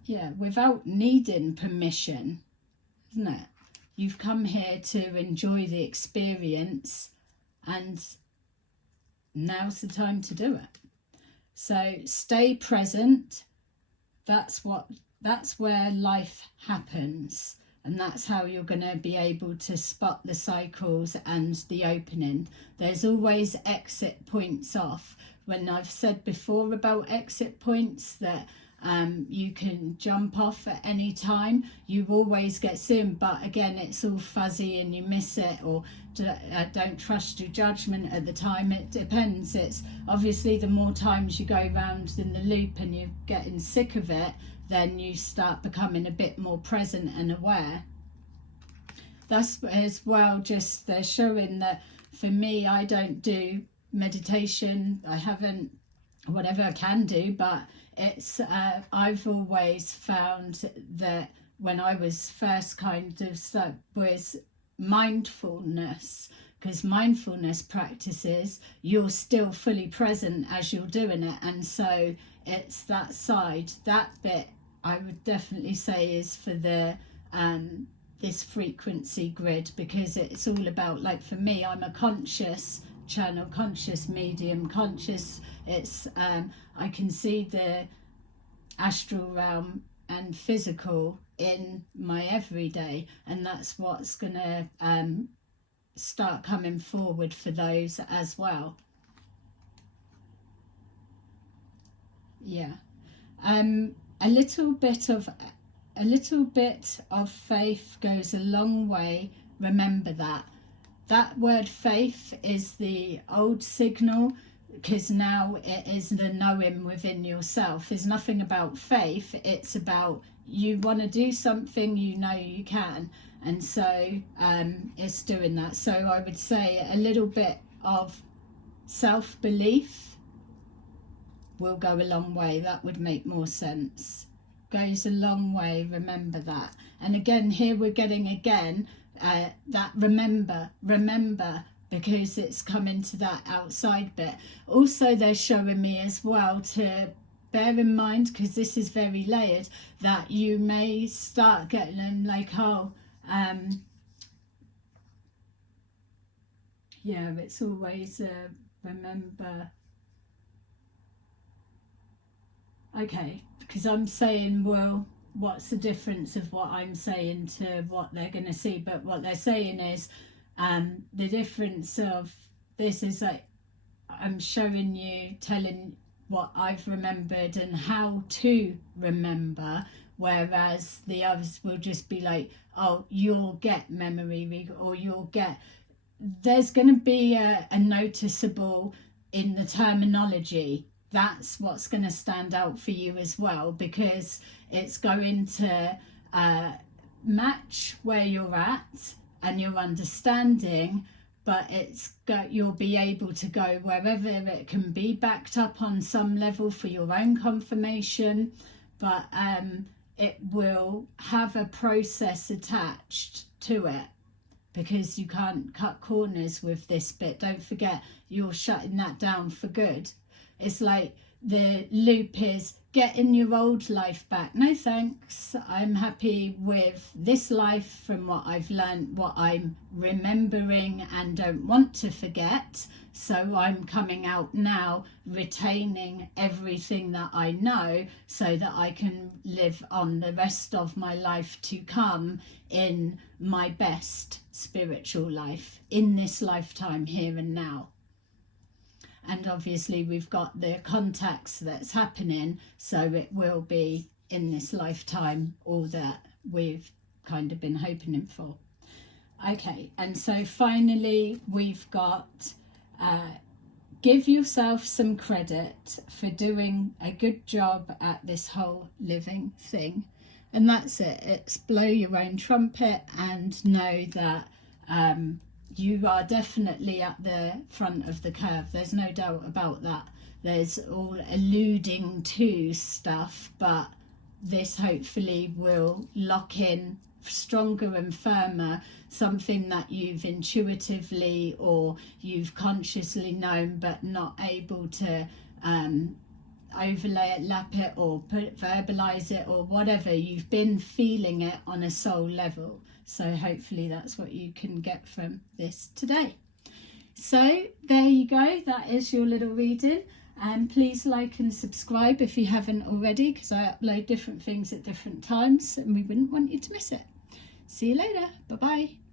Yeah, without needing permission, isn't it? You've come here to enjoy the experience, and now's the time to do it. So stay present. That's where life happens, and that's how you're going to be able to spot the cycles and the opening. There's always exit points off. When I've said before about exit points that you can jump off at any time, you always get soon, but again it's all fuzzy and you miss it, or don't trust your judgment at the time. It depends. It's obviously the more times you go round in the loop and you're getting sick of it, then you start becoming a bit more present and aware. That's as well, just they're showing that for me, I don't do meditation. I haven't, whatever I can do, but it's I've always found that when I was first kind of stuck with mindfulness, because mindfulness practices, you're still fully present as you're doing it. And so it's that side, that bit I would definitely say is for the this frequency grid, because it's all about, like for me, I'm a conscious channel, conscious medium, conscious. It's I can see the astral realm and physical in my everyday, and that's what's gonna start coming forward for those as well. Yeah. A little bit of faith goes a long way. Remember that word faith is the old signal, because now it is the knowing within yourself. There's nothing about faith, it's about you want to do something, you know you can, and so it's doing that. So I would say a little bit of self-belief will go a long way. That would make more sense. Goes a long way, remember that. And again, here we're getting again that remember, because it's coming to that outside bit. Also, they're showing me as well to bear in mind, because this is very layered, that you may start getting like, oh, yeah, it's always remember. Okay, because I'm saying, well, what's the difference of what I'm saying to what they're going to see? But what they're saying is the difference of this is like I'm showing you, telling what I've remembered and how to remember, whereas the others will just be like, oh, you'll get memory, or you'll get, there's going to be a noticeable in the terminology. That's what's going to stand out for you as well, because it's going to match where you're at and your understanding, but you'll be able to go wherever it can be backed up on some level for your own confirmation, but it will have a process attached to it, because you can't cut corners with this bit. Don't forget, you're shutting that down for good. It's like the loop is getting your old life back. No thanks. I'm happy with this life from what I've learned, what I'm remembering and don't want to forget. So I'm coming out now retaining everything that I know, so that I can live on the rest of my life to come in my best spiritual life in this lifetime, here and now. And obviously we've got the contacts that's happening, so it will be in this lifetime all that we've kind of been hoping for. Okay, and so finally we've got give yourself some credit for doing a good job at this whole living thing. And that's it. It's blow your own trumpet and know that you are definitely at the front of the curve. There's no doubt about that. There's all alluding to stuff, but this hopefully will lock in stronger and firmer something that you've intuitively or you've consciously known but not able to overlay it, lap it, or verbalize it, or whatever. You've been feeling it on a soul level. So hopefully that's what you can get from this today. So there you go. That is your little reading. And please like and subscribe if you haven't already, because I upload different things at different times and we wouldn't want you to miss it. See you later. Bye-bye.